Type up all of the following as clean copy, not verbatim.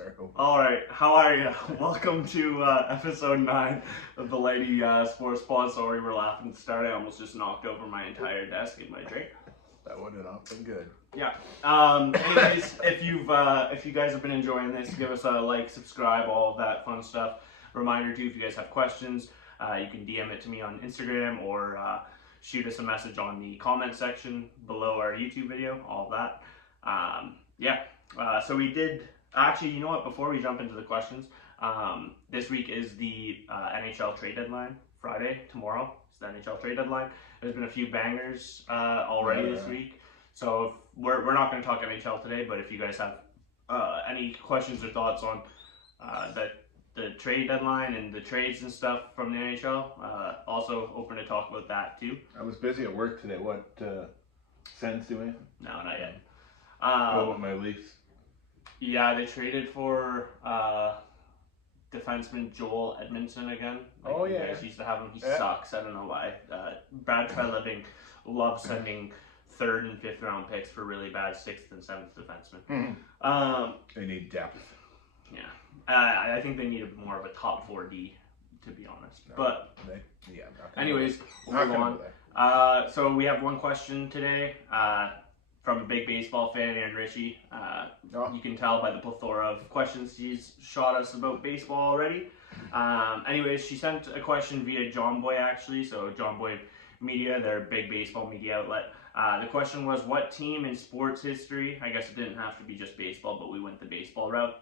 start over. All right, how are you? Welcome to episode 9 of the LightySportsPod. Sorry, we're laughing at the start. I almost just knocked over my entire desk in my drink. That would have not been good. Yeah. Anyways, if you guys have been enjoying this, give us a like, subscribe, all of that fun stuff. Reminder too, if you guys have questions, you can DM it to me on Instagram or shoot us a message on the comment section below our YouTube video. All of that. So we did. Actually, you know what? Before we jump into the questions, this week is the NHL trade deadline. Friday, tomorrow is the NHL trade deadline. There's been a few bangers already this week. So we're not going to talk NHL today, but if you guys have any questions or thoughts on the trade deadline and the trades and stuff from the NHL, also open to talk about that too. I was busy at work today. What, Sens do anything? No, not yet. What about my Leafs? Yeah, they traded for defenseman Joel Edmondson again. You guys used to have him. He sucks. I don't know why. Brad Treliving loves sending 3rd and 5th round picks for really bad 6th and 7th defensemen. They need depth. Yeah. I think they need more of a top 4D, to be honest. Anyways, we'll move on. So we have one question today. From a big baseball fan, Aaron Ritchie. You can tell by the plethora of questions he's shot us about baseball already. Anyways, she sent a question via John Boy, actually. So John Boy Media, they're a big baseball media outlet. The question was, what team in sports history, I guess it didn't have to be just baseball, but we went the baseball route,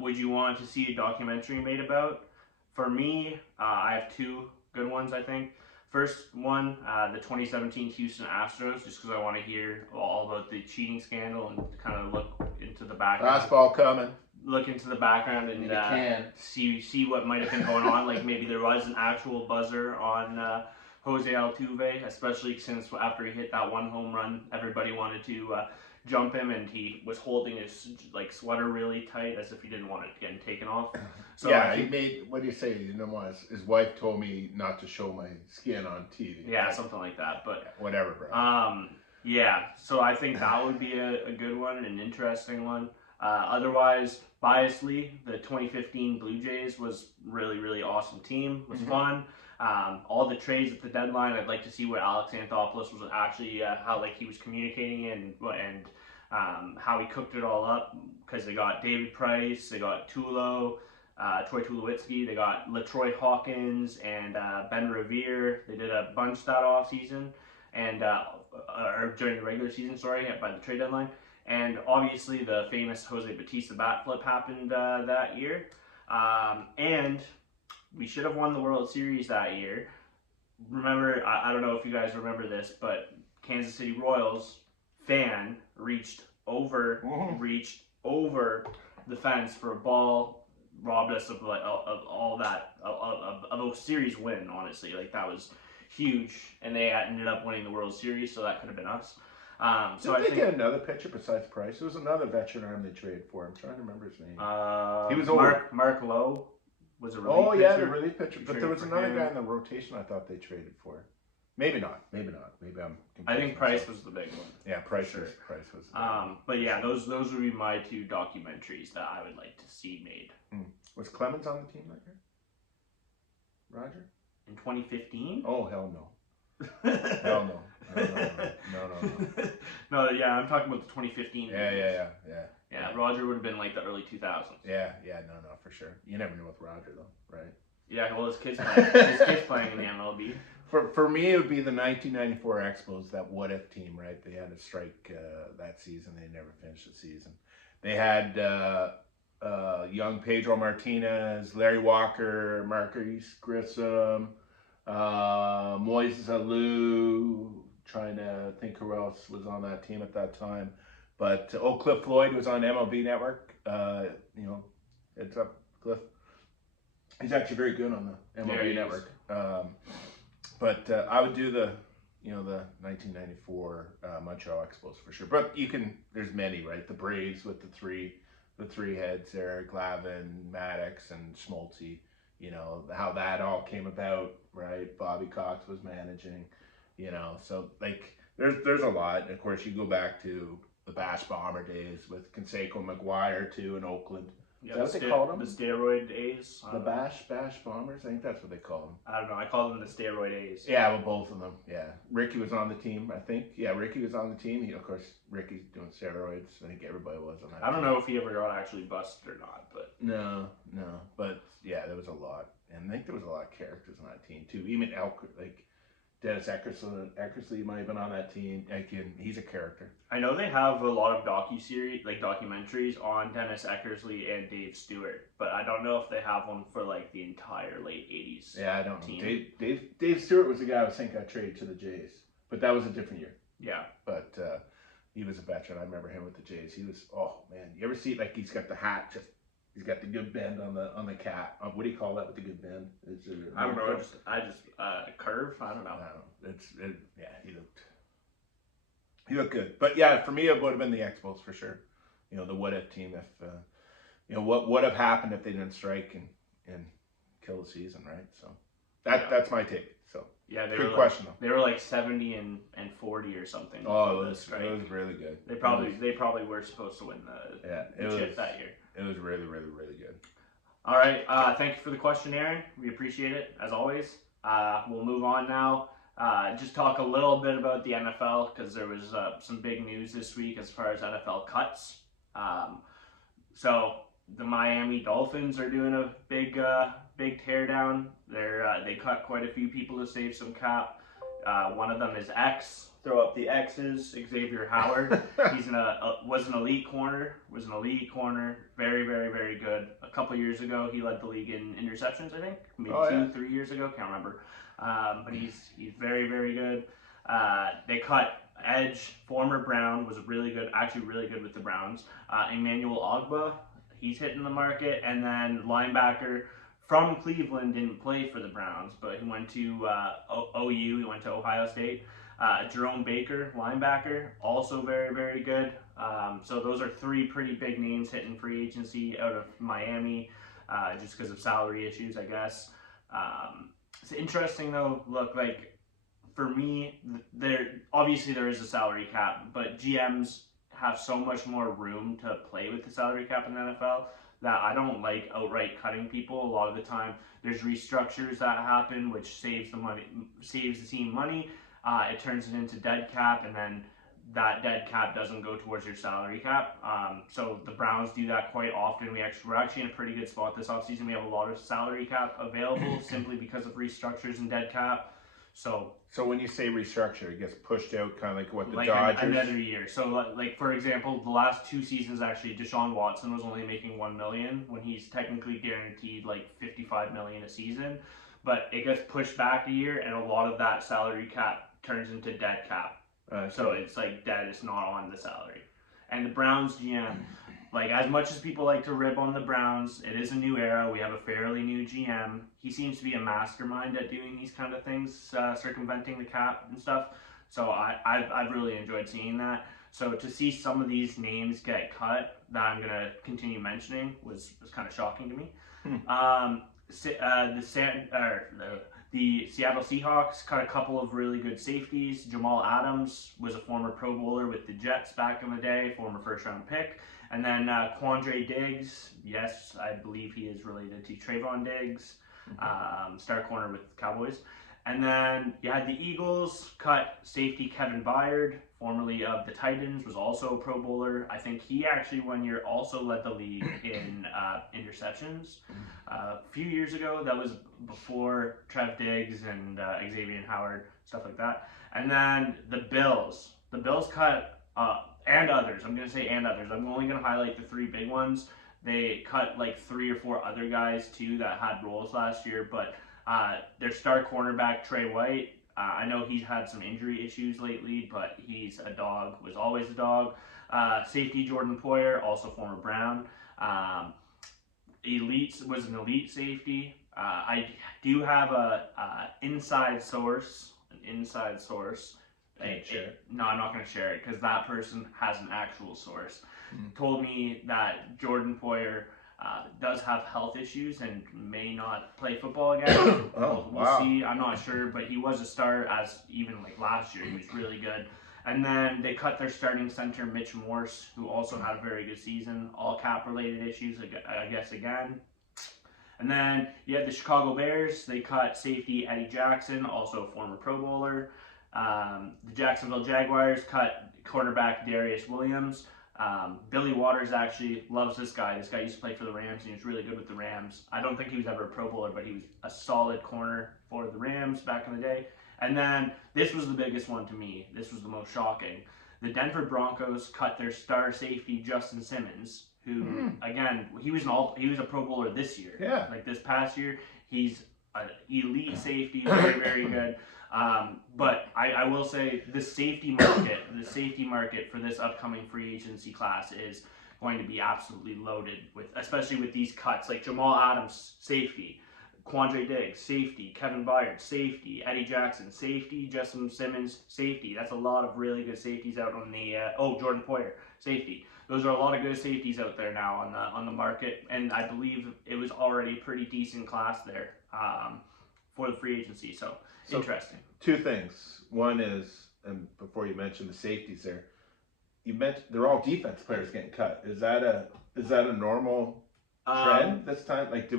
would you want to see a documentary made about? For me, I have 2 good ones, I think. First one, the 2017 Houston Astros, just because I want to hear all about the cheating scandal and kind of look into the background. Fastball coming. Look into the background and see what might have been going on. Like maybe there was an actual buzzer on Jose Altuve, especially since after he hit that 1 home run, everybody wanted to jump him, and he was holding his sweater really tight as if he didn't want it getting taken off. So yeah, he made, what do you say? You know what? His wife told me not to show my skin on TV. Yeah, something like that. But yeah, whatever, bro. Yeah. So I think that would be a good one, an interesting one. Otherwise, biasly, the 2015 Blue Jays was really awesome team. It was fun. All the trades at the deadline, I'd like to see what Alex Anthopoulos was actually, how he was communicating and how he cooked it all up, because they got David Price, they got Troy Tulowitzki, they got LaTroy Hawkins and Ben Revere. They did a bunch that off season and or during the regular season, by the trade deadline. And obviously the famous Jose Bautista bat flip happened that year. And we should have won the World Series that year. Remember, I don't know if you guys remember this, but Kansas City Royals fan reached over the fence for a ball, robbed us of all that, of a series win, honestly. That was huge, and they ended up winning the World Series, so that could have been us. So did they get another pitcher besides Price? There was another veteran arm they traded for. I'm trying to remember his name. He was Mark Lowe was a relief pitcher. Yeah, the relief pitcher. But there was another guy in the rotation I thought they traded for. Maybe not. Maybe I'm I think Price was the big one. Yeah, Price was. But yeah, those would be my 2 documentaries that I would like to see made. Was Clemens on the team that year? Roger? In 2015? Oh, hell no. Hell no. No. No, yeah, I'm talking about the 2015. Yeah. Roger would have been the early 2000s. Yeah, no, for sure. You never knew with Roger though, right? Yeah, well, his kid's playing in the MLB. For me, it would be the 1994 Expos, that what-if team, right? They had a strike that season. They never finished the season. They had young Pedro Martinez, Larry Walker, Marquise Grissom, Moises Alou, trying to think who else was on that team at that time. But Cliff Floyd was on MLB Network. Heads up, Cliff. He's actually very good on the MLB Network. But I would do the 1994 Montreal Expos for sure. But there's many, right? The Braves with the three heads there, Glavine, Maddox, and Schmaltzy. How that all came about, right? Bobby Cox was managing, so there's a lot. And of course, you go back to the Bash Bomber days with Canseco McGuire too in Oakland. Yeah, Is that what they called them? The steroid A's. The Bash Bombers? I think that's what they call them. I don't know. I call them the steroid A's. Yeah, well, both of them. Yeah. Ricky was on the team, I think. Yeah, Ricky was on the team. Of course, Ricky's doing steroids. I think everybody was on that I don't team. know if he ever got actually busted or not, but... No. But, yeah, there was a lot. And I think there was a lot of characters on that team, too. Even Dennis Eckersley might have been on that team. He's a character. I know they have a lot of documentaries on Dennis Eckersley and Dave Stewart, but I don't know if they have one for like the entire late 80s. Yeah, I don't know. Team. Dave Stewart was the guy I think got traded to the Jays, but that was a different year. Yeah. But he was a veteran. I remember him with the Jays. He was, oh man, you ever see he's got the hat he's got the good bend on the cap. What do you call that with the good bend? I don't know. I just curve. I don't know. He looked good. But yeah, for me it would have been the Expos for sure. The what if team if what would have happened if they didn't strike and kill the season, right? So that's my take. So yeah, good question though. They were like 70 and 40 or something. Oh, it was really good. They probably were supposed to win the chip that year. It was really, really, really good. All right. Thank you for the question, Aaron. We appreciate it, as always. We'll move on now. Just talk a little bit about the NFL, because there was some big news this week as far as NFL cuts. So the Miami Dolphins are doing a big teardown. They cut quite a few people to save some cap. One of them is X. Throw up the X's. Xavier Howard. He's was an elite corner. Very, very, very good. A couple years ago, he led the league in interceptions. I think maybe 3 years ago. Can't remember. But he's very, very good. They cut edge. Former Brown was really good with the Browns. Emmanuel Ogbah. He's hitting the market, and then linebacker from Cleveland, didn't play for the Browns, but he went to OU. He went to Ohio State. Jerome Baker, linebacker, also very, very good. So those are three pretty big names hitting free agency out of Miami, just because of salary issues, I guess. It's interesting though. Look, for me, there is a salary cap, but GMs have so much more room to play with the salary cap in the NFL that I don't like outright cutting people. A lot of the time, there's restructures that happen, which saves the team money. It turns it into dead cap, and then that dead cap doesn't go towards your salary cap. So the Browns do that quite often. We're actually in a pretty good spot this offseason. We have a lot of salary cap available simply because of restructures and dead cap. So when you say restructure, it gets pushed out, kind of like what the Dodgers. Another year. So for example, the last 2 seasons actually, Deshaun Watson was only making $1 million when he's technically guaranteed $55 million a season. But it gets pushed back a year, and a lot of that salary cap turns into dead cap. So it's dead. It's not on the salary. And the Browns GM, as much as people like to rib on the Browns, it is a new era. We have a fairly new GM. He seems to be a mastermind at doing these kind of things, circumventing the cap and stuff. So I've really enjoyed seeing that. So to see some of these names get cut that I'm going to continue mentioning was kind of shocking to me. The Seattle Seahawks cut a couple of really good safeties. Jamal Adams was a former Pro Bowler with the Jets back in the day, former first-round pick. And then Quandre Diggs, yes, I believe he is related to Trayvon Diggs, star corner with the Cowboys. And then you had the Eagles cut safety Kevin Byard, formerly of the Titans, was also a Pro Bowler. I think he actually one year also led the league in interceptions. A few years ago, that was before Trev Diggs and Xavier Howard, stuff like that. And then the Bills cut, and others. I'm going to say and others. I'm only going to highlight the 3 big ones. They cut 3 or 4 other guys too that had roles last year, but their star cornerback, Trey White, I know he's had some injury issues lately, but he's a dog, was always a dog. Safety, Jordan Poyer, also former Brown. Was an elite safety. I do have an inside source. No, I'm not going to share it because that person has an actual source. Told me that Jordan Poyer does have health issues and may not play football again. We'll see. I'm not sure, but he was a star as even last year. He was really good. And then they cut their starting center, Mitch Morse, who also had a very good season. All cap-related issues, I guess, again. And then you had the Chicago Bears. They cut safety Eddie Jackson, also a former Pro Bowler. The Jacksonville Jaguars cut cornerback Darius Williams. Billy Waters actually loves this guy. This guy used to play for the Rams, and he was really good with the Rams. I don't think he was ever a Pro Bowler, but he was a solid corner for the Rams back in the day. And then this was the biggest one to me. This was the most shocking. The Denver Broncos cut their star safety Justin Simmons, who again he was a Pro Bowler this year. Yeah. Like this past year, he's an elite safety, very very good. But I will say the safety market for this upcoming free agency class is going to be absolutely loaded with, especially with these cuts like Jamal Adams, safety. Quandre Diggs, safety. Kevin Byard, safety. Eddie Jackson, safety. Justin Simmons, safety. That's a lot of really good safeties out on the. Jordan Poyer, safety. Those are a lot of good safeties out there now on the market, and I believe it was already a pretty decent class there for the free agency. So interesting. Two things. One is, and before you mention the safeties there, you mentioned they're all defense players getting cut. Is that a normal trend this time? Like,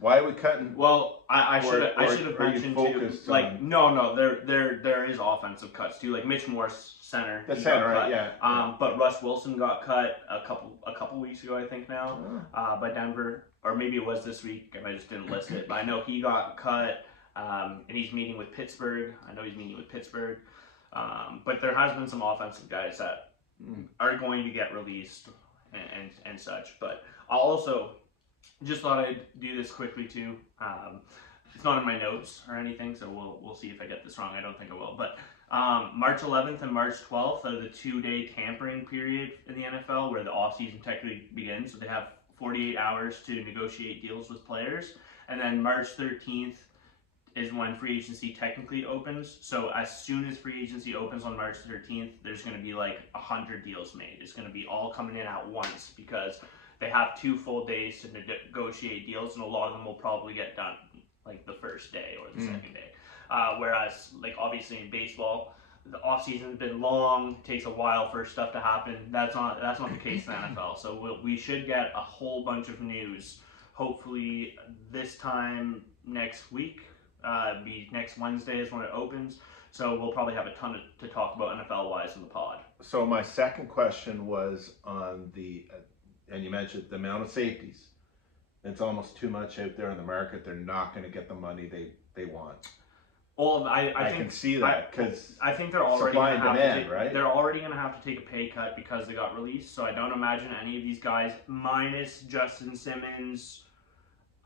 why are we cutting? Well, I should have mentioned too. Like, no, there is offensive cuts too. Like Mitch Morse, center. The center, right? Yeah. But Russ Wilson got cut a couple weeks ago, I think now, by Denver, or maybe it was this week, and I just didn't list it. But I know he got cut, and he's meeting with Pittsburgh. But there has been some offensive guys that are going to get released and such. But I'll also. Just thought I'd do this quickly too. It's not in my notes or anything, so we'll see if I get this wrong. I don't think I will. But March 11th and March 12th are the 2-day tampering period in the NFL where the offseason technically begins. So they have 48 hours to negotiate deals with players. And then March 13th is when free agency technically opens. So as soon as free agency opens on March 13th, there's going to be like 100 deals made. It's going to be all coming in at once because they have 2 full days to negotiate deals, and a lot of them will probably get done like the first day or the second day. Whereas, like obviously in baseball, the off season's been long, takes a while for stuff to happen. That's not the case in the NFL. So we should get a whole bunch of news. Hopefully this time next week, be next Wednesday is when it opens. So we'll probably have a ton to talk about NFL wise in the pod. So my second question was on the. And you mentioned the amount of safeties. It's almost too much out there in the market. They're not going to get the money they want. Well, I can see that because I think they're already supply and demand, right? They're already going to have to take a pay cut because they got released. So I don't imagine any of these guys, minus Justin Simmons.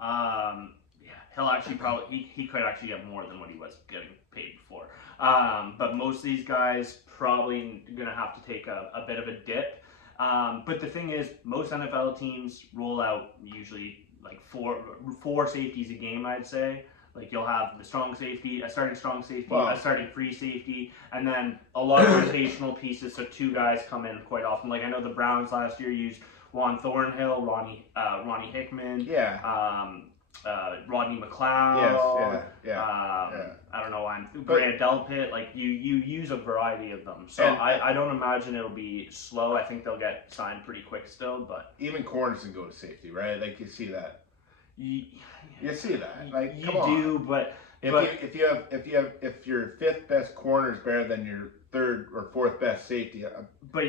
He'll actually he could actually get more than what he was getting paid before. But most of these guys probably going to have to take a bit of a dip. But the thing is, most NFL teams roll out usually like four safeties a game, I'd say. Like you'll have the strong safety, a starting strong safety, a starting free safety, and then a lot of rotational pieces. So 2 guys come in quite often. Like I know the Browns last year used Juan Thornhill, Ronnie Hickman, Rodney McLeod. I don't know why Grant Delpit. Like you use a variety of them. So I don't imagine it'll be slow. I think they'll get signed pretty quick still. But even corners can go to safety, right? Like you see that. You see that. Like you do, but if your 5th best corner is better than your 3rd or 4th best safety. But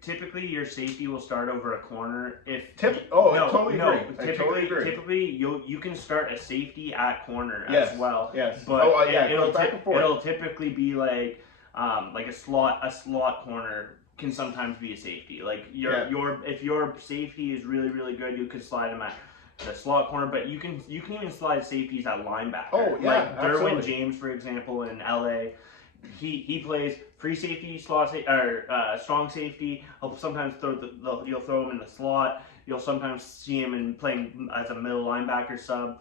typically your safety will start over a corner I totally agree. Typically you can start a safety at corner as well. Yes. But it'll typically be like a slot corner can sometimes be a safety. Like if your safety is really really good, you could slide him at the slot corner, but you can even slide safeties at linebacker. Like Derwin James, for example, in LA. He plays free safety, strong safety. He'll sometimes you'll throw him in the slot. You'll sometimes see him playing as a middle linebacker sub.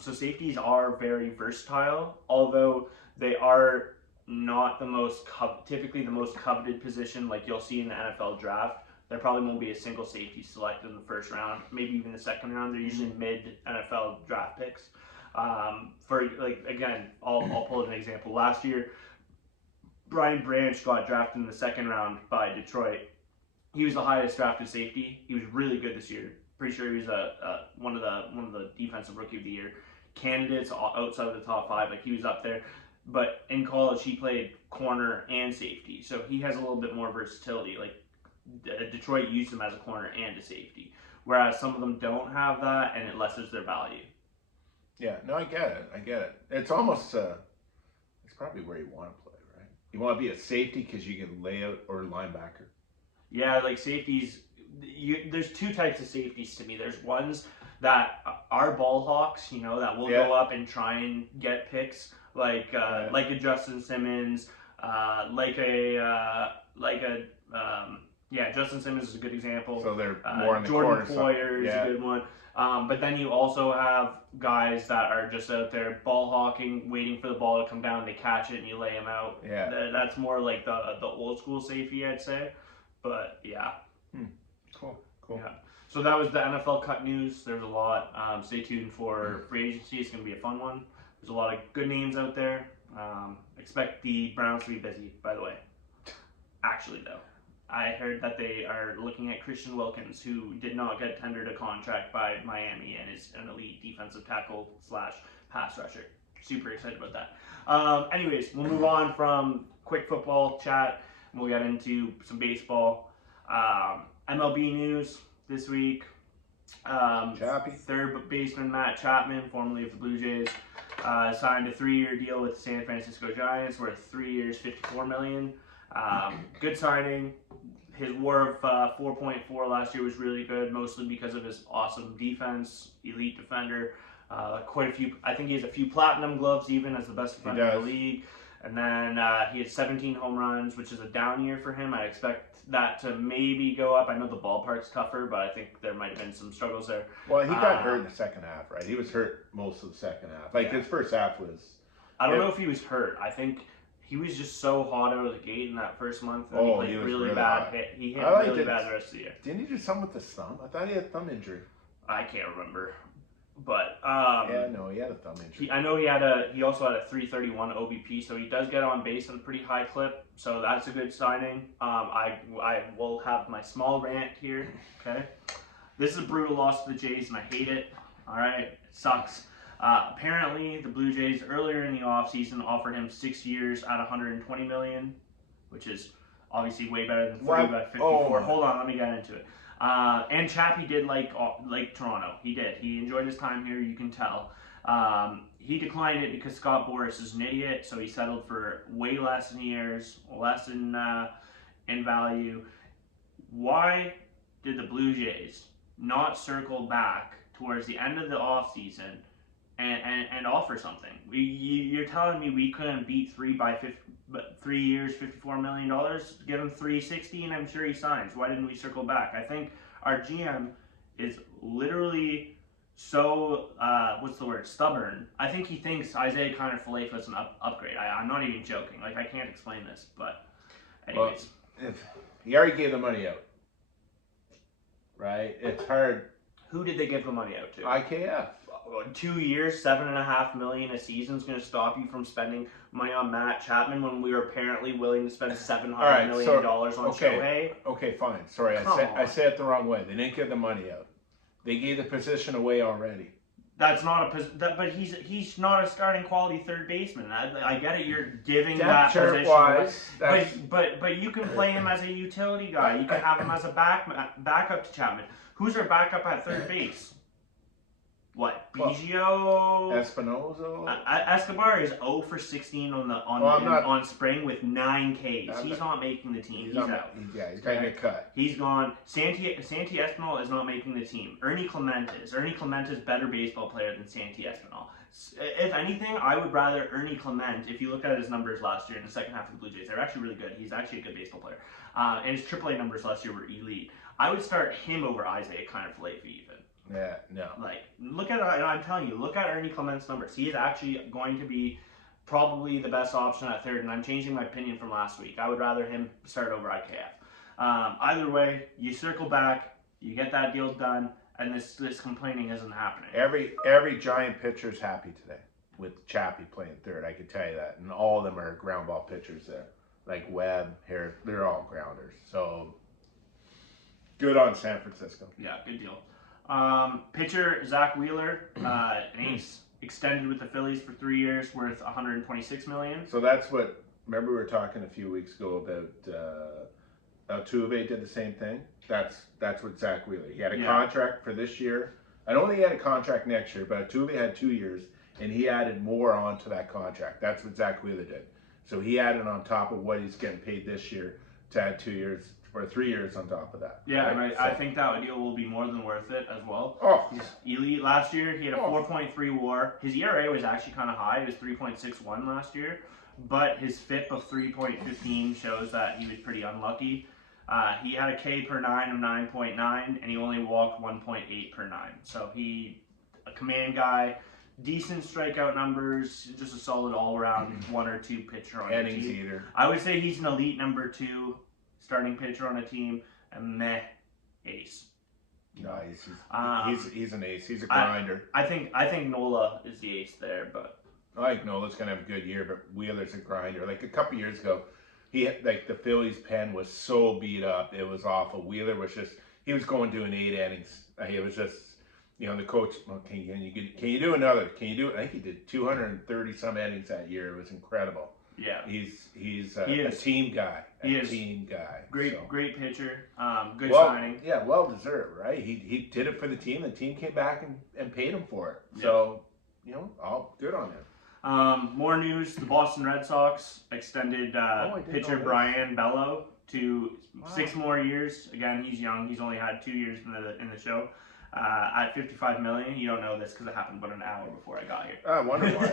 So safeties are very versatile, although they are not typically the most coveted position like you'll see in the NFL draft. There probably won't be a single safety selected in the 1st round, maybe even the 2nd round. They're usually mid NFL draft picks. I'll pull an example. Last year, Brian Branch got drafted in the second round by Detroit. He was the highest drafted safety. He was really good this year. Pretty sure he was one of the defensive rookie of the year candidates outside of the top 5. Like, he was up there. But in college, he played corner and safety, so he has a little bit more versatility. Like, Detroit used him as a corner and a safety, whereas some of them don't have that, and it lessens their value. Yeah, no, I get it. It's almost, it's probably where you want to play, right? You want to be a safety because you can layout or linebacker. Yeah, like safeties, there's 2 types of safeties to me. There's ones that are ball hawks, that will go up and try and get picks, like a Justin Simmons, Justin Simmons is a good example. So they're more in the Jordan corner. Poyer is a good one. But then you also have guys that are just out there ball hawking, waiting for the ball to come down. They catch it and you lay them out. Yeah. That's more like the old school safety, I'd say. But yeah. Cool. Yeah. So that was the NFL cut news. There's a lot. Stay tuned for free agency. It's going to be a fun one. There's a lot of good names out there. Expect the Browns to be busy, by the way. Actually, though, I heard that they are looking at Christian Wilkins, who did not get tendered a contract by Miami and is an elite defensive tackle / pass rusher. Super excited about that. Anyways, we'll move on from quick football chat and we'll get into some baseball. MLB news this week. Third baseman Matt Chapman, formerly of the Blue Jays, signed a 3-year deal with the San Francisco Giants worth 3 years, $54 million. Good signing. His WAR of 4.4 last year was really good, mostly because of his awesome defense, elite defender. Quite a few. I think he has a few platinum gloves, even as the best defender in the league. And then he had 17 home runs, which is a down year for him. I expect that to maybe go up. I know the ballpark's tougher, but I think there might have been some struggles there. Well, he got hurt in the second half, right? He was hurt most of the second half. His first half was... I don't know if he was hurt. I think he was just so hot out of the gate in that first month. And he played really bad. He hit really bad the rest of the year. Didn't he do something with the thumb? I thought he had a thumb injury. I can't remember. But he had a thumb injury. I know he also had a 331 OBP, so he does get on base at a pretty high clip. So that's a good signing. I will have my small rant here. Okay, this is a brutal loss to the Jays, and I hate it. All right, it sucks. Apparently, the Blue Jays earlier in the offseason offered him 6 years at $120 million, which is obviously way better than 3 by 54. Oh. Hold on, let me get into it. And Chappie did like Toronto. He did. He enjoyed his time here, you can tell. He declined it because Scott Boras is an idiot, so he settled for way less in years, less in value. Why did the Blue Jays not circle back towards the end of the offseason and offer something? You're telling me we couldn't beat 3 years, $54 million? Give him $360 and I'm sure he signs. Why didn't we circle back? I think our GM is literally so, stubborn. I think he thinks Isaiah Kiner-Falefa is an upgrade. I'm not even joking. I can't explain this, but anyways. Well, he already gave the money out, right? It's hard. Who did they give the money out to? IKF. 2 years, $7.5 million a season is going to stop you from spending money on Matt Chapman when we were apparently willing to spend $700 million on Shohei. Okay, fine. Sorry, I said it the wrong way. They didn't give the money out. They gave the position away already. That's not but he's not a starting quality third baseman. I get it. You're giving that position away. But you can play him as a utility guy. You can have him as a backup to Chapman. Who's our backup at third base? What? Biggio? Espinosa? Escobar is 0 for 16 on spring with 9 Ks. He's not making the team. He's out. He's going to get cut. He's gone. Santi Espinal is not making the team. Ernie Clement is. Ernie Clement is a better baseball player than Santi Espinal. If anything, I would rather Ernie Clement, if you look at his numbers last year in the second half of the Blue Jays, they're actually really good. He's actually a good baseball player. And his AAA numbers last year were elite. I would start him over Isaiah Kiner-Falefa even. Yeah, no. Look at, I'm telling you, look at Ernie Clement's numbers. He is actually going to be probably the best option at third, and I'm changing my opinion from last week. I would rather him start over IKF. Either way, you circle back, you get that deal done, and this complaining isn't happening. Every Giant pitcher's happy today with Chappie playing third. I can tell you that, and all of them are ground ball pitchers there. like Webb, Harris, they're all grounders. So good on San Francisco. Yeah, good deal. Pitcher Zach Wheeler, an ace, extended with the Phillies for 3 years, worth $126 million. So that's what. Remember, we were talking a few weeks ago about Altuve did the same thing. That's what Zach Wheeler. He had a contract for this year. I don't think he had a contract next year, but Altuve had 2 years, and he added more onto that contract. That's what Zach Wheeler did. So he added on top of what he's getting paid this year to add 2 years or 3 years on top of that. Yeah, right? and I think that deal will be more than worth it as well. Oh, he's elite. Last year, he had a 4.3 WAR. His ERA was actually kind of high. It was 3.61 last year, but his FIP of 3.15 shows that he was pretty unlucky. He had a K per 9 of 9.9, and he only walked 1.8 per 9. So a command guy, decent strikeout numbers, just a solid all-around 1 or 2 pitcher on the team. Either. I would say he's an elite number 2 starting pitcher on a team, and ace. Nice. He's an ace. He's a grinder. I think Nola is the ace there, but I think Nola's gonna have a good year, but Wheeler's a grinder. Like a couple years ago, the Phillies pen was so beat up, it was awful. Wheeler was he was going doing 8 innings. It was just, the coach. Well, can you do another? Can you do it? I think he did 230 some innings that year. It was incredible. Yeah, he's a team guy. Team guy. Great pitcher. Good signing. Yeah, well deserved, right? He did it for the team. The team came back and paid him for it. Yeah. So, all good on him. More news: the Boston Red Sox extended pitcher Brian Bello to 6 more years. Again, he's young. He's only had 2 years in the show. At $55 million. You don't know this because it happened about an hour before I got here. I wonder why.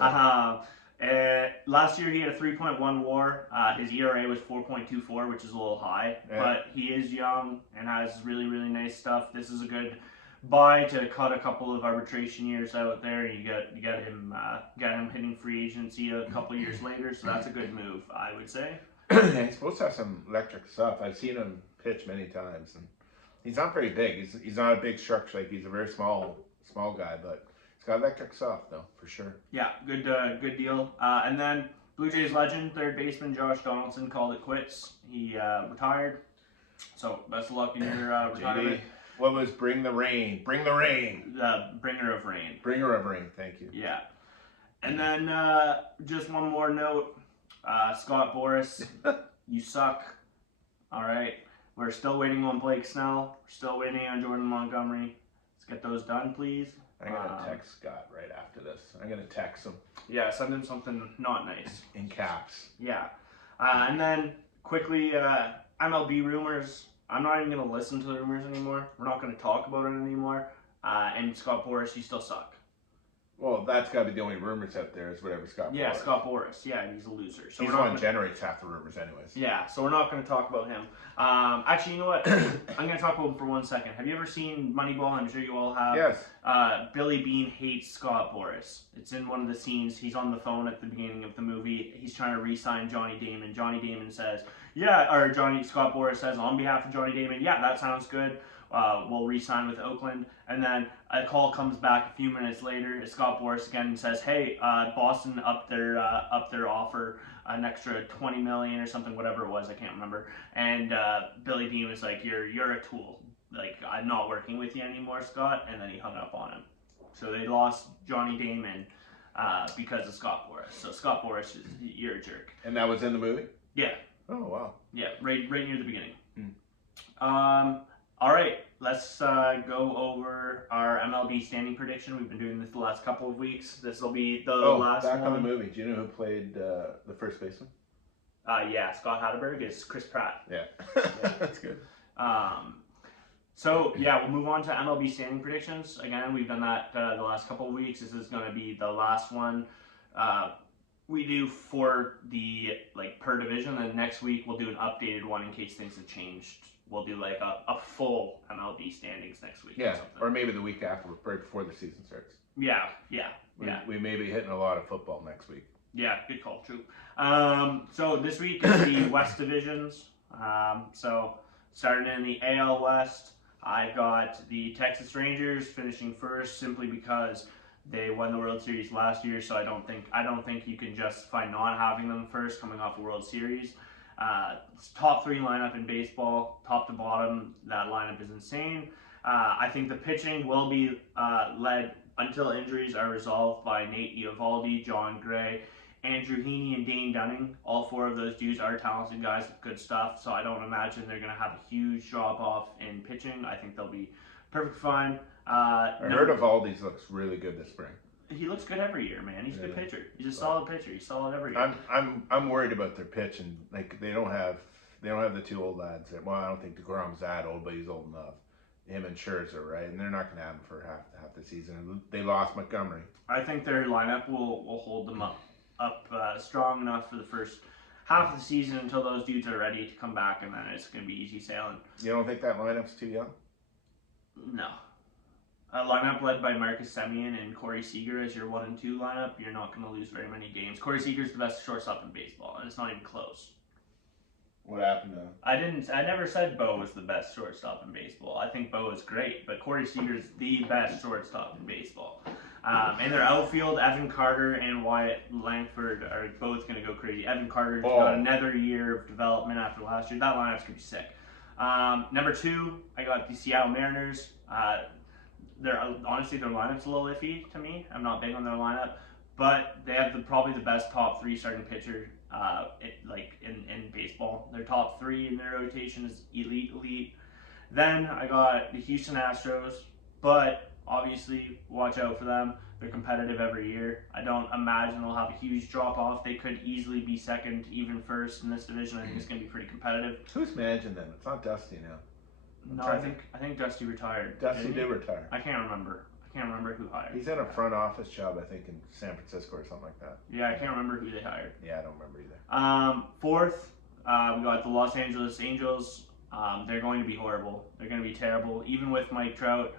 Yeah. Last year he had a 3.1 WAR. His ERA was 4.24, which is a little high, but he is young and has really, really nice stuff. This is a good buy to cut a couple of arbitration years out there. You get him hitting free agency a couple years later, so that's a good move, I would say. He's supposed to have some electric stuff. I've seen him pitch many times, and he's not very big. He's not a big structure. Like he's a very small guy, but he's got electric stuff though, for sure. Yeah, good deal. And then Blue Jays legend, third baseman Josh Donaldson called it quits. He retired. So best of luck in your retirement. What was Bring the Rain? Bring the Rain. The Bringer of Rain. Bringer of Rain. Thank you. Yeah. And then just one more note. Scott Boras, you suck. All right. We're still waiting on Blake Snell. We're still waiting on Jordan Montgomery. Let's get those done, please. I'm going to text Scott right after this. I'm going to text him. Yeah, send him something not nice. In caps. Yeah. And then, quickly, MLB rumors. I'm not even going to listen to the rumors anymore. We're not going to talk about it anymore. And Scott Boras, you still suck. Well, that's got to be the only rumors out there is whatever Scott Boras. Yeah, Scott Boras. Yeah, he's a loser. So he's the one that generates half the rumors anyways. Yeah, so we're not going to talk about him. Actually, you know what? I'm going to talk about him for 1 second. Have you ever seen Moneyball? I'm sure you all have. Yes. Billy Beane hates Scott Boras. It's in one of the scenes. He's on the phone at the beginning of the movie. He's trying to re-sign Johnny Damon. Johnny Damon says, Scott Boras says, on behalf of Johnny Damon, yeah, that sounds good. We'll re-sign with Oakland. And then a call comes back a few minutes later. Scott Boras again says, hey, Boston upped their offer an extra $20 million or something, whatever it was, I can't remember. And Billy Beane was like, you're a tool. Like, I'm not working with you anymore, Scott. And then he hung up on him. So they lost Johnny Damon because of Scott Boras. So Scott Boras, you're a jerk. And that was in the movie? Yeah. Oh, wow. Yeah, right near the beginning. All right, let's go over our MLB standing prediction. We've been doing this the last couple of weeks. This will be the last one. Back on the movie. Do you know who played the first baseman? Yeah, Scott Hatterberg is Chris Pratt. Yeah, that's good. So, we'll move on to MLB standing predictions. Again, we've done that the last couple of weeks. This is going to be the last one we do for the, per division. And next week, we'll do an updated one in case things have changed. We'll do a full MLB standings next week. Yeah, or maybe the week after, right before the season starts. Yeah. We may be hitting a lot of football next week. Yeah, good call, true. So this week is the West divisions. So starting in the AL West, I got the Texas Rangers finishing first simply because They won the World Series last year, so I don't think you can justify not having them first coming off a World Series. It's top 3 lineup in baseball, top to bottom. That lineup is insane. I think the pitching will be led until injuries are resolved by Nate Eovaldi, John Gray, Andrew Heaney, and Dane Dunning. All 4 of those dudes are talented guys with good stuff, so I don't imagine they're going to have a huge drop-off in pitching. I think they'll be perfect fine. I heard Eovaldi's looks really good this spring. He looks good every year, man. He's a good pitcher. He's a solid pitcher. He's solid every year. I'm worried about their pitch, and like they don't have the 2 old lads. Well, I don't think DeGrom's that old, but he's old enough. Him and Scherzer, right? And they're not going to have him for half the season. They lost Montgomery. I think their lineup will hold them up strong enough for the first half of the season until those dudes are ready to come back, and then it's going to be easy sailing. You don't think that lineup's too young? No. A lineup led by Marcus Semien and Corey Seager as your 1 and 2 lineup, you're not going to lose very many games. Corey Seager's the best shortstop in baseball, and it's not even close. What happened to him? I never said Bo was the best shortstop in baseball. I think Bo is great, but Corey Seager's the best shortstop in baseball. And their outfield, Evan Carter and Wyatt Langford are both going to go crazy. Evan Carter's got another year of development after last year. That lineup's going to be sick. Number 2, I got the Seattle Mariners. Honestly, their lineup's a little iffy to me. I'm not big on their lineup, but they have probably the best top 3 starting pitcher in baseball. Their top 3 in their rotation is elite. Then I got the Houston Astros, but obviously watch out for them. They're competitive every year. I don't imagine they'll have a huge drop off. They could easily be second, even first in this division. I think it's going to be pretty competitive. Who's managing them? It's not Dusty now. No, I think Dusty retired. Dusty did retire. I can't remember who hired. He's in a front office job, I think, in San Francisco or something like that. Yeah, I can't remember who they hired. Yeah, I don't remember either. 4th, we got the Los Angeles Angels. They're going to be horrible. They're going to be terrible. Even with Mike Trout,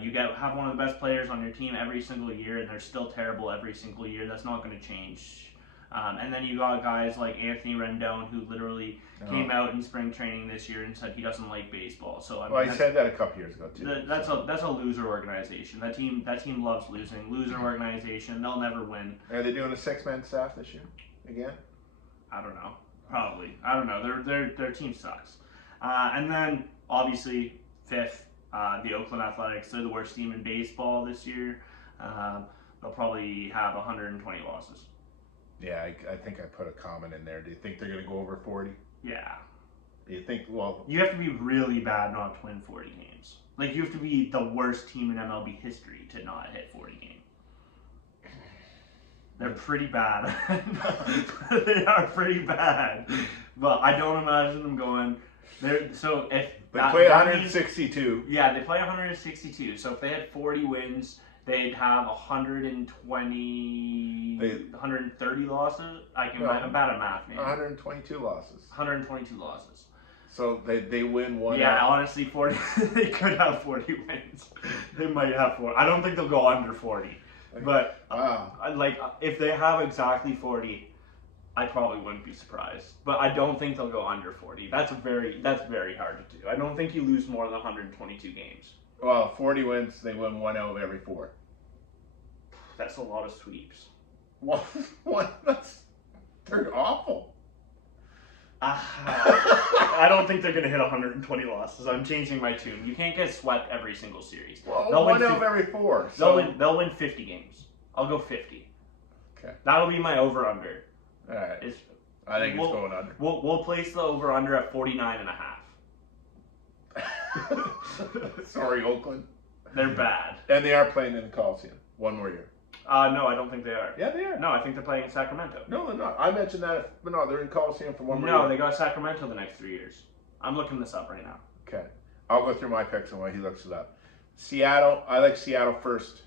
you have one of the best players on your team every single year, and they're still terrible every single year. That's not going to change. And then you got guys like Anthony Rendon, who literally came out in spring training this year and said he doesn't like baseball. So he said that a couple years ago too. That's a loser organization. That team loves losing. Loser organization. They'll never win. Are they doing a 6-man staff this year again? I don't know. Probably. I don't know. Their team sucks. And then obviously 5th, the Oakland Athletics. They're the worst team in baseball this year. They'll probably have 120 losses. Yeah, I think I put a comment in there. Do you think they're going to go over 40? Yeah. Do you think, well... You have to be really bad not to win 40 games. Like, you have to be the worst team in MLB history to not hit 40 games. They're pretty bad. They are pretty bad. But I don't imagine them going... They play 162. Yeah, they play 162. So if they had 40 wins... They'd have 130 losses. I'm bad at math, man. 122 losses. 122 losses. So they win one. Yeah, honestly, 40. They could have 40 wins. They might have 40. I don't think they'll go under 40. But if they have exactly 40, I probably wouldn't be surprised. But I don't think they'll go under 40. That's very hard to do. I don't think you lose more than 122 games. Well, 40 wins, they win 1 out of every 4. That's a lot of sweeps. What? They're awful. I don't think they're going to hit 120 losses. I'm changing my tune. You can't get swept every single series. Well, 1 out of every 4. So. They'll win 50 games. I'll go 50. Okay. That'll be my over-under. All right. I think it's going under. We'll place the over-under at 49.5. Sorry, Oakland. They're bad. And they are playing in the Coliseum. 1 more year. No, I don't think they are. Yeah, they are. No, I think they're playing in Sacramento. No, they're not. I mentioned that, but no, they're in Coliseum for 1 more year. No, they got Sacramento the next 3 years. I'm looking this up right now. Okay. I'll go through my picks and while he looks it up. Seattle, I like Seattle first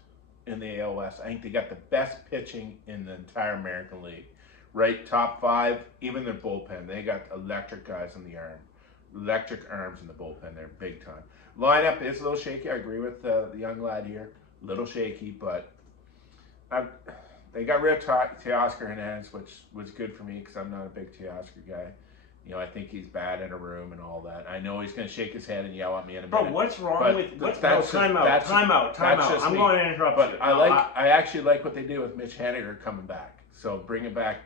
in the AL West. I think they got the best pitching in the entire American League. Right, top 5, even their bullpen. They got electric guys in the arm. Electric arms in the bullpen. They're big time. Lineup is a little shaky. I agree with the young lad here. A little shaky, but they got rid of Teoscar Hernandez, which was good for me because I'm not a big Teoscar guy. You know, I think he's bad in a room and all that. I know he's going to shake his head and yell at me in a Bro, minute. what's wrong But with what's that's time out? that's Time out. I'm me. going to interrupt But you. I actually like what they did with Mitch Haniger coming back. So bring him back.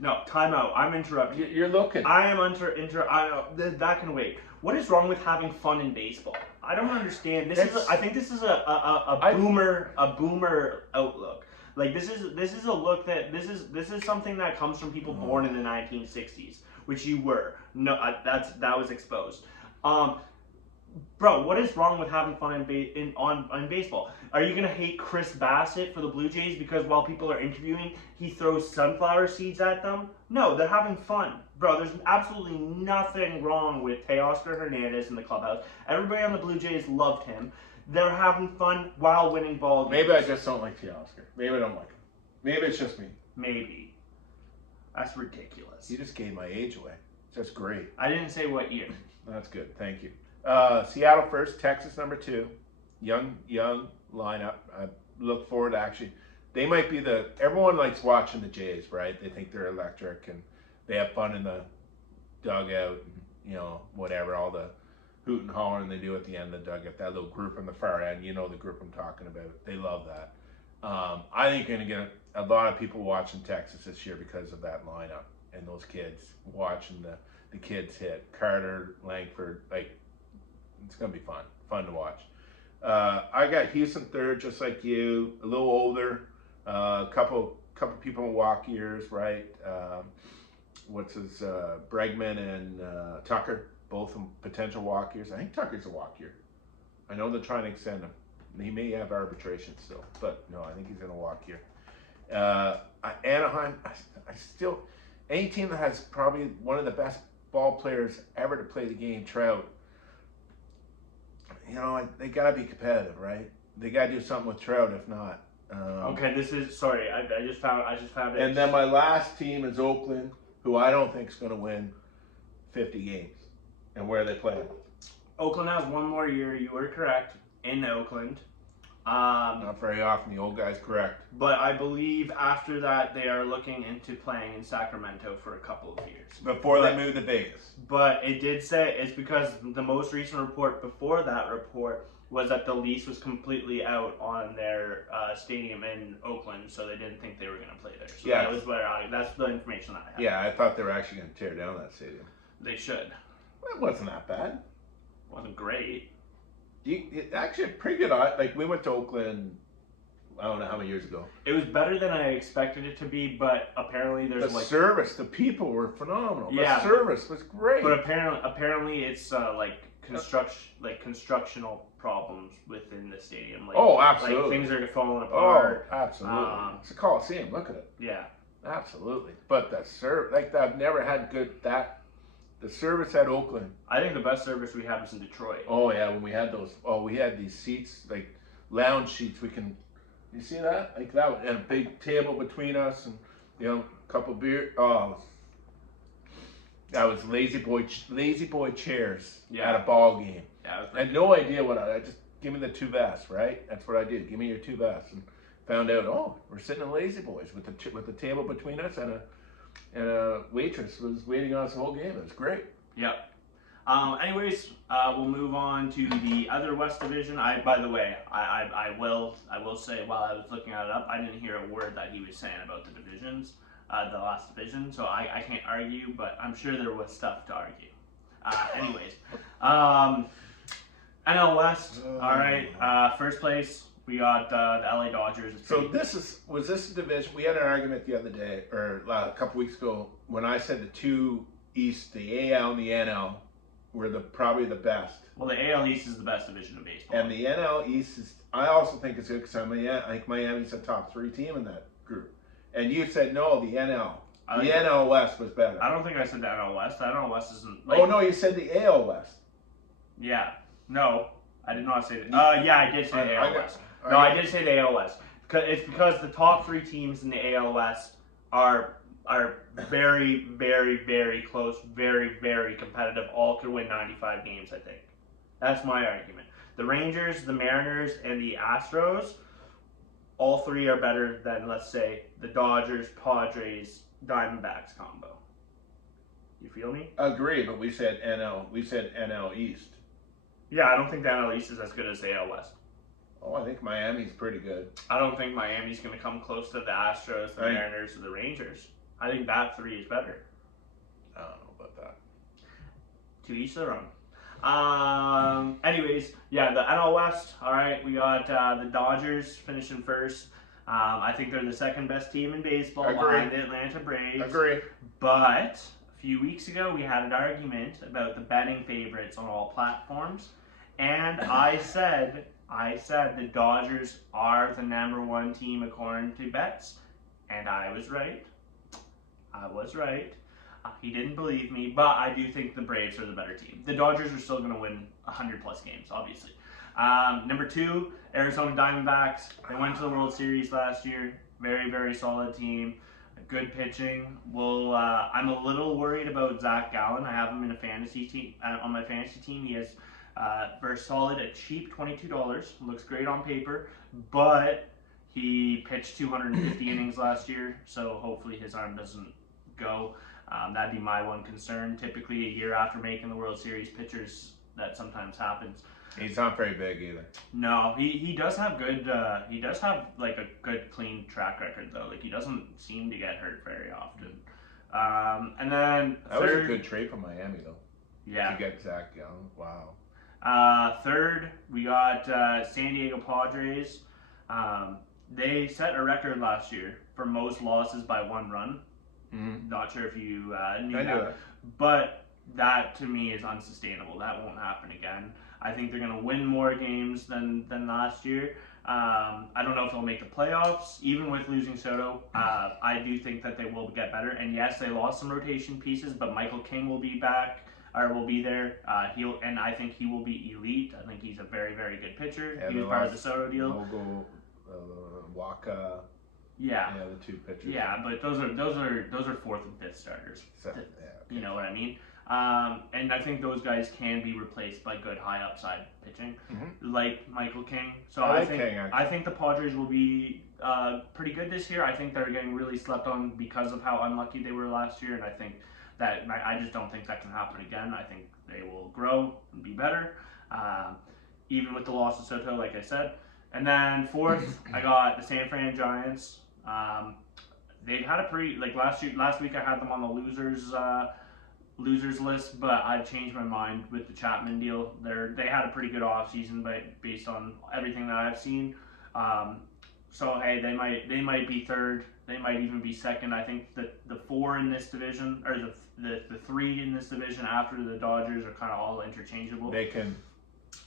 No, time out. I'm interrupting. You're looking. I am that can wait. What is wrong with having fun in baseball? I don't understand. I think this is a boomer outlook. Like this is a look that this is something that comes from people born in the 1960s, which you were. No, that was exposed. Bro, what is wrong with having fun in baseball? Are you gonna hate Chris Bassett for the Blue Jays because while people are interviewing, he throws sunflower seeds at them? No, they're having fun, bro. There's absolutely nothing wrong with Teoscar Hernandez in the clubhouse. Everybody on the Blue Jays loved him. They're having fun while winning ball games. Maybe I just don't like Teoscar. Maybe I don't like him. Maybe it's just me. Maybe. That's ridiculous. You just gave my age away. That's great. I didn't say what year. That's good. Thank you. Seattle first, Texas number 2. Young lineup. I look forward to actually. They might be everyone likes watching the Jays, right? They think they're electric and they have fun in the dugout, and, whatever, all the hoot and hollering they do at the end of the dugout. That little group on the far end, the group I'm talking about. They love that. I think you're going to get a lot of people watching Texas this year because of that lineup and those kids watching the kids hit. Carter, Langford, it's going to be fun to watch. I got Houston third, just like you, a little older, couple people in walk years, right? Bregman and Tucker, both potential walk years. I think Tucker's a walk year. I know they're trying to extend him. He may have arbitration still, but no, I think he's in a walk year. Anaheim, any team that has probably one of the best ball players ever to play the game, Trout, they gotta be competitive, right? They gotta do something with Trout, if not. Okay, I just found it. And then my last team is Oakland, who I don't think is going to win 50 games. And where are they playing? Oakland has one more year. You were correct in Oakland. Not very often the old guy's correct. But I believe after that they are looking into playing in Sacramento for a couple of years. Before they move to Vegas. But it did say it's because the most recent report before that report was that the lease was completely out on their stadium in Oakland, so they didn't think they were going to play there. So yeah, that's the information that I have. Yeah, I thought they were actually going to tear down that stadium. They should. Well, it wasn't that bad. It wasn't great. Actually, pretty good. We went to Oakland, I don't know how many years ago. It was better than I expected it to be, but apparently there's service, the people were phenomenal. Yeah, the service was great. But apparently it's constructional problems within the stadium. Absolutely. Things are falling apart. Oh, absolutely. It's a Coliseum. Look at it. Yeah. Absolutely. But the service, I've never had the service at Oakland. I think the best service we have is in Detroit. Oh yeah, when we had we had these seats, lounge seats. You see that? Like that, and a big table between us, and a couple beer. Oh, that was lazy boy chairs at a ball game. Yeah, I had no idea I just give me the 2 vests, right? That's what I did. Give me your 2 vests, and found out. We're sitting in Lazy Boys with the table between us, and a waitress was waiting on us the whole game. It was great. Yep. Anyways, we'll move on to the other West Division. By the way, I will say while I was looking it up, I didn't hear a word that he was saying about the divisions, the last division. So I can't argue, but I'm sure there was stuff to argue. Anyways, NL West. All right. First place, we got the LA Dodgers. So was this a division? We had an argument the other day, or a couple weeks ago, when I said the 2 East, the AL and the NL, were probably the best. Well, the AL East is the best division of baseball. And the NL East I also think it's good because I think Miami's a top 3 team in that group. And you said no, the NL. The NL West was better. I don't think I said the NL West. The NL West isn't. Oh no, you said the AL West. Yeah. No, I did not say that. Yeah, I did say the AL West. No, I did say the AL West. It's because the top 3 teams in the AL West are very, very, very close, very, very competitive. All could win 95 games, I think. That's my argument. The Rangers, the Mariners, and the Astros, all 3 are better than, let's say, the Dodgers, Padres, Diamondbacks combo. You feel me? Agree, but we said NL. We said NL East. Yeah, I don't think the NL East is as good as the AL West. Oh, I think Miami's pretty good. I don't think Miami's going to come close to the Astros, the Mariners, or the Rangers. I think that 3 is better. I don't know about that. To each their own. Anyways, yeah, the NL West. All right, we got the Dodgers finishing first. I think they're the second best team in baseball behind the Atlanta Braves. Agree. But a few weeks ago, we had an argument about the betting favorites on all platforms, and I said the Dodgers are the number 1 team according to bets, and I was right. He didn't believe me, but I do think the Braves are the better team. The Dodgers are still going to win 100-plus games, obviously. Number 2, Arizona Diamondbacks. They went to the World Series last year. Very, very solid team. Good pitching. Well, I'm a little worried about Zach Gallen. I have him in a fantasy team. On my fantasy team, he is very solid at cheap $22. Looks great on paper, but he pitched 250 innings last year, so hopefully his arm doesn't go. That'd be my one concern. Typically, a year after making the World Series, pitchers, that sometimes happens. He's not very big either. No, he does have good. He does have like a good, clean track record though. Like he doesn't seem to get hurt very often. And then that was a good trade from Miami though. Yeah. To get Zach Gallen. Wow. Third, we got San Diego Padres. They set a record last year for most losses by 1 run. Mm-hmm. Not sure if you knew that, but that to me is unsustainable. That won't happen again. I think they're going to win more games than last year. I don't know if they'll make the playoffs, even with losing Soto. I do think that they will get better. And yes, they lost some rotation pieces, but Michael King will be back, or will be there. And I think he will be elite. I think he's a very, very good pitcher. Yeah, he was part of the Soto deal. Mogo, Waka. Yeah. Yeah, the 2 pitchers. Yeah, but those are 4th and 5th starters. So, yeah, okay. You know what I mean? And I think those guys can be replaced by good high upside pitching, like Michael King. So I think the Padres will be pretty good this year. I think they're getting really slept on because of how unlucky they were last year, and I think that I just don't think that can happen again. I think they will grow and be better, even with the loss of Soto, like I said. And then 4th, I got the San Fran Giants. They've had a pretty last week I had them on the losers list, but I've changed my mind with the Chapman deal. They had a pretty good offseason, based on everything that I've seen. So hey, they might be 3rd. They might even be 2nd. I think the 4 in this division, or the 3 in this division after the Dodgers, are kind of all interchangeable. They can.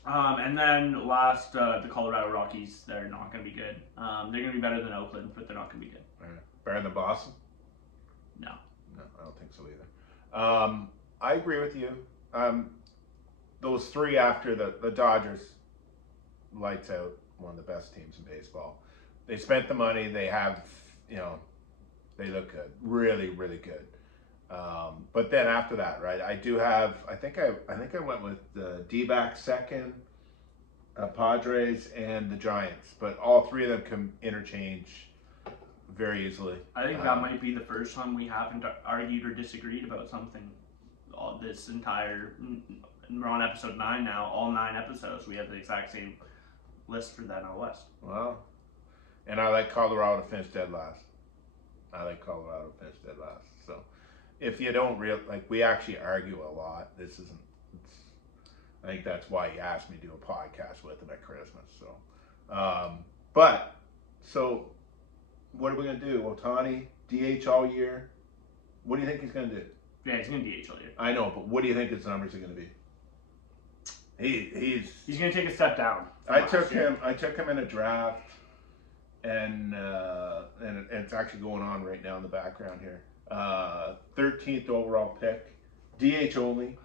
And then last, the Colorado Rockies. They're not going to be good. They're going to be better than Oakland, but they're not going to be good. Better than Boston? No, I don't think so either. I agree with you. Those 3 after the Dodgers, lights out, one of the best teams in baseball. They spent the money. They have, they look good, really, really good. But then after that, right? I think I went with the D-backs 2nd, Padres, and the Giants. But all 3 of them can interchange very easily. I think that might be the first time we haven't argued or disagreed about something. All this entire, we're on episode 9 now. All 9 episodes, we have the exact same list for the NL West. Well, and I like Colorado to finish dead last. So, if you don't we actually argue a lot. I think that's why he asked me to do a podcast with him at Christmas. So, so what are we going to do? Ohtani, DH all year? What do you think he's going to do? Yeah, he's going to DH all year. I know, but what do you think his numbers are going to be? He's going to take a step down. I took him in a draft, and it's actually going on right now in the background here. 13th overall pick, DH only,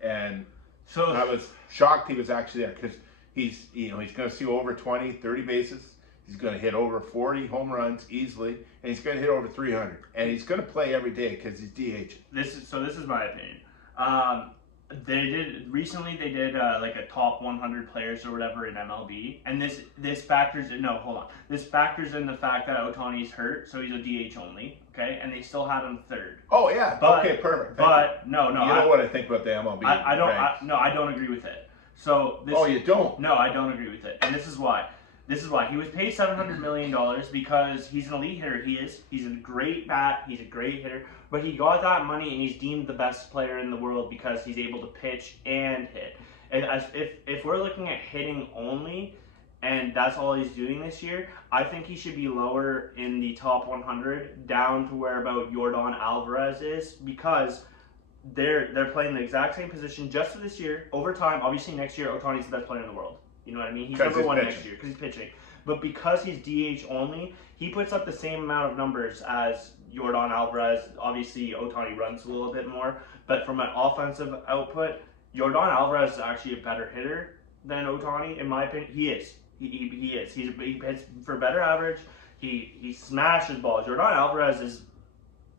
and so I was shocked he was actually there because he's going to see over 20, 30 bases. He's going to hit over 40 home runs easily, and he's going to hit over 300. And he's going to play every day because he's DH. This is my opinion. They did like a top 100 players or whatever in MLB, and this factors in. No, hold on. This factors in the fact that Otani's hurt, so he's a DH only. Okay, and they still had him third. Oh yeah. But, okay, perfect. But no. You know what I think about the MLB? I don't. I don't agree with it. So this. Oh, you don't? No, I don't agree with it, and this is why. This is why he was paid $700 million because he's an elite hitter. He's a great bat. He's a great hitter. But he got that money and he's deemed the best player in the world because he's able to pitch and hit. And if we're looking at hitting only, and that's all he's doing this year, I think he should be lower in the top 100, down to where about Yordan Alvarez is, because they're playing the exact same position just for this year. Over time, obviously next year, Otani's the best player in the world. You know what I mean? He's number one next year because he's pitching. But because he's DH only, he puts up the same amount of numbers as Yordan Alvarez. Obviously, Otani runs a little bit more. But from an offensive output, Yordan Alvarez is actually a better hitter than Otani, in my opinion. He is. He is. He hits for better average. He smashes balls. Yordan Alvarez is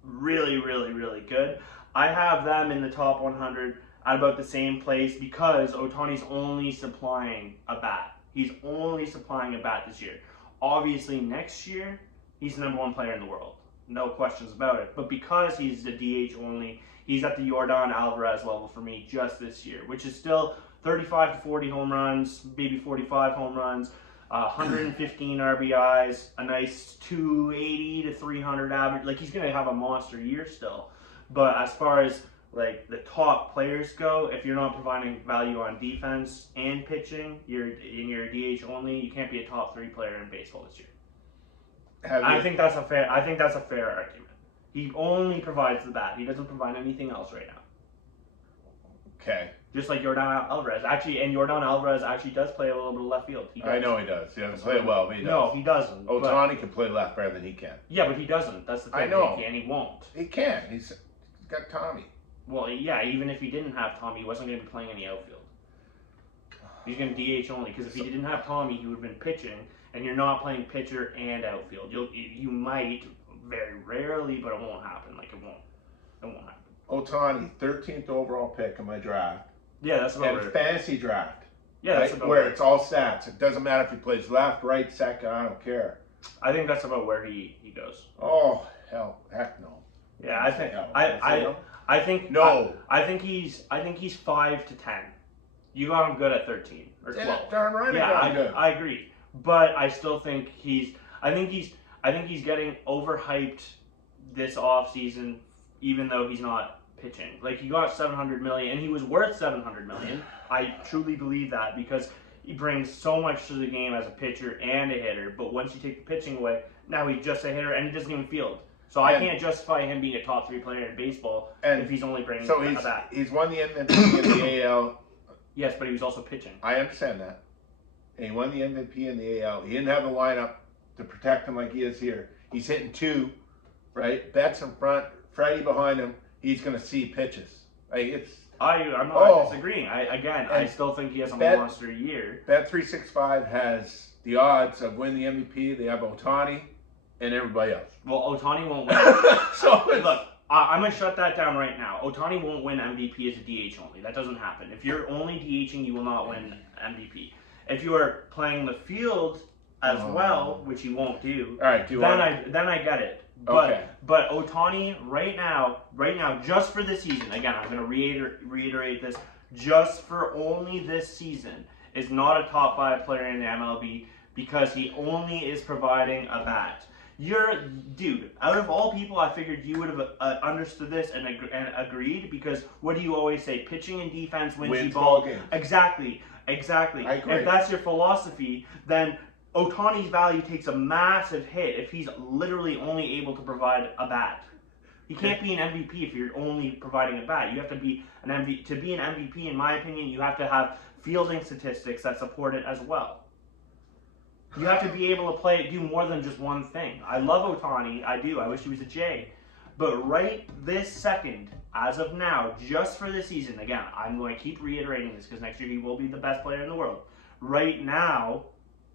really, really, really good. I have them in the top 100 at about the same place because Otani's only supplying a bat. He's only supplying a bat this year. Obviously, next year, he's the number one player in the world. No questions about it. But because he's the DH only, he's at the Yordan Alvarez level for me just this year, which is still 35 to 40 home runs, maybe 45 home runs, 115 RBIs, a nice 280 to 300 average. Like, he's going to have a monster year still. But as far as like the top players go, if you're not providing value on defense and pitching, you're DH only. You can't be a top 3 player in baseball this year. I think that's a fair argument. He only provides the bat. He doesn't provide anything else right now. Okay. Just like Yordan Alvarez. Actually, and Yordan Alvarez actually does play a little bit of left field. I know he does. He doesn't play it well, but he does. No, he doesn't. Otani can play left better than he can. Yeah, but he doesn't. That's the thing. I know. And he won't. He can. He's got Tommy. Well, yeah, even if he didn't have Tommy, he wasn't going to be playing any outfield. He's going to DH only, because if he didn't have Tommy, he would have been pitching, and you're not playing pitcher and outfield. You might, very rarely, but it won't happen. Like, it won't happen. Otani, 13th overall pick in my draft. Yeah, that's about and right. Fantasy draft. Yeah, that's about where right. it's all stats. It doesn't matter if he plays left, right, second. I don't care. I think that's about where he goes. Oh, heck no. Yeah, I think no. I think he's 5 to 10. You got him good at 13 or 12. Yeah, darn right. Yeah, I agree. But I still think he's getting overhyped this offseason, even though he's not pitching. Like, he got $700 million, and he was worth $700 million. I truly believe that, because he brings so much to the game as a pitcher and a hitter. But once you take the pitching away, now he's just a hitter, and he doesn't even field. So I can't justify him being a top 3 player in baseball if he's only bringing a bat. He's won the MVP in the AL. Yes, but he was also pitching. I understand that. And he won the MVP in the AL. He didn't have the lineup to protect him like he is here. He's hitting 2, right? Betts in front, Freddie behind him. He's going to see pitches. Like, I'm not disagreeing. I still think he has a monster year. Bet365 has the odds of winning the MVP. They have Otani and everybody else. Well, Otani won't win. So look, I'm going to shut that down right now. Otani won't win MVP as a DH only. That doesn't happen. If you're only DHing, you will not win MVP. If you are playing the field as well, which you won't do, all right, then I get it. But Otani right now, just for this season, again, I'm going to reiterate this, just for only this season, is not a top 5 player in the MLB because he only is providing a bat. Dude, out of all people, I figured you would have understood this and agreed, because what do you always say? Pitching and defense wins you ball games. Exactly. I agree. If that's your philosophy, then Otani's value takes a massive hit if he's literally only able to provide a bat. He can't be an MVP if you're only providing a bat. You have to be an MVP. To be an MVP, in my opinion, you have to have fielding statistics that support it as well. You have to be able to do more than just one thing. I love Otani. I do. I wish he was a J. But right this second, as of now, just for this season, again, I'm going to keep reiterating this because next year he will be the best player in the world. Right now,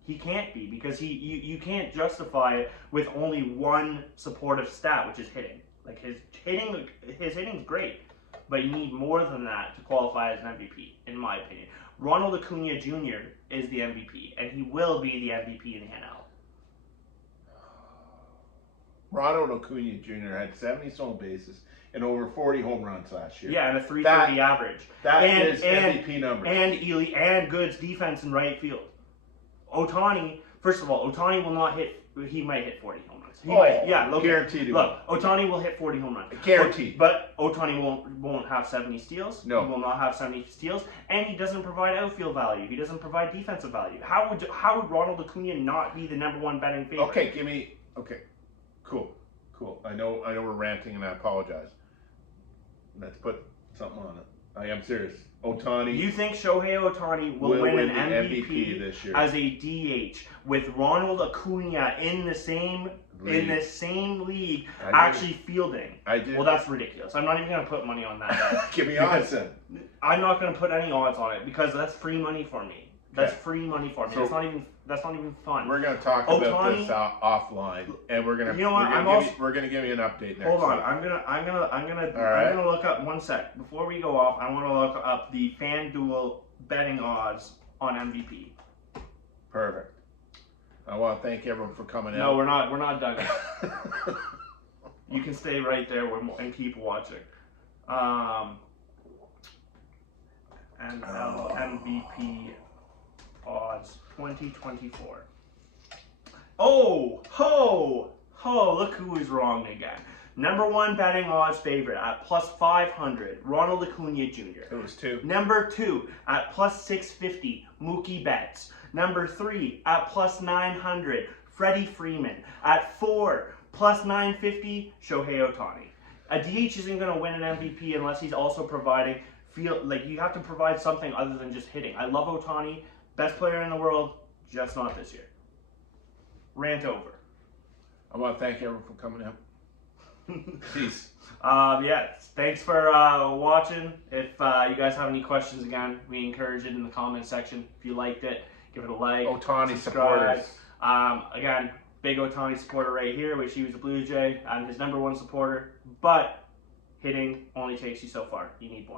he can't be, because you can't justify it with only one supportive stat, which is hitting. Like, his hitting's great, but you need more than that to qualify as an MVP, in my opinion. Ronald Acuna Jr. is the MVP, and he will be the MVP in the NL. Ronald Acuna Jr. had 70 stolen bases and over 40 home runs last year. Yeah, and a 330 average. That is MVP numbers. And Goods defense in right field. Ohtani, first of all, Ohtani will not hit. He might hit 40 home runs. He might. Yeah, look, guaranteed. Look, Ohtani will hit 40 home runs. Guaranteed. But Ohtani won't have 70 steals. No. He will not have 70 steals, and he doesn't provide outfield value. He doesn't provide defensive value. How would Ronald Acuna not be the #1 betting favorite? Okay, cool. I know we're ranting, and I apologize. Let's put something on it. I am serious. Ohtani. You think Shohei Ohtani will win an MVP this year as a DH with Ronald Acuna in the same league actually fielding? I do. Well, that's ridiculous. I'm not even going to put money on that. Give me odds then. I'm not going to put any odds on it because that's free money for me. That's Okay. free money for me. So that's not even fun. We're going to talk about this offline, and we're going to. You know what? We're going to give you an update next. Hold on. week. I'm gonna right. look up 1 sec before we go off. I want to look up the FanDuel betting odds on MVP. Perfect. I want to thank everyone for coming out. No, we're not done yet. You can stay right there and keep watching. And MVP odds 2024. Oh, look who is wrong again. #1 betting odds favorite at +500, Ronald Acuna Jr. It was 2. #2 at +650, Mookie Betts. #3 at +900, Freddie Freeman. At 4, +950, Shohei Ohtani. A DH isn't going to win an MVP unless he's also providing you have to provide something other than just hitting. I love Ohtani, best player in the world, just not this year. Rant over. I want to thank everyone for coming out. Peace. Thanks for watching. If you guys have any questions, again, we encourage it in the comment section. If you liked it, give it a like. Ohtani subscribe. supporters. Again, big Ohtani supporter right here, which he was a Blue Jay and his #1 supporter. But hitting only takes you so far. You need more.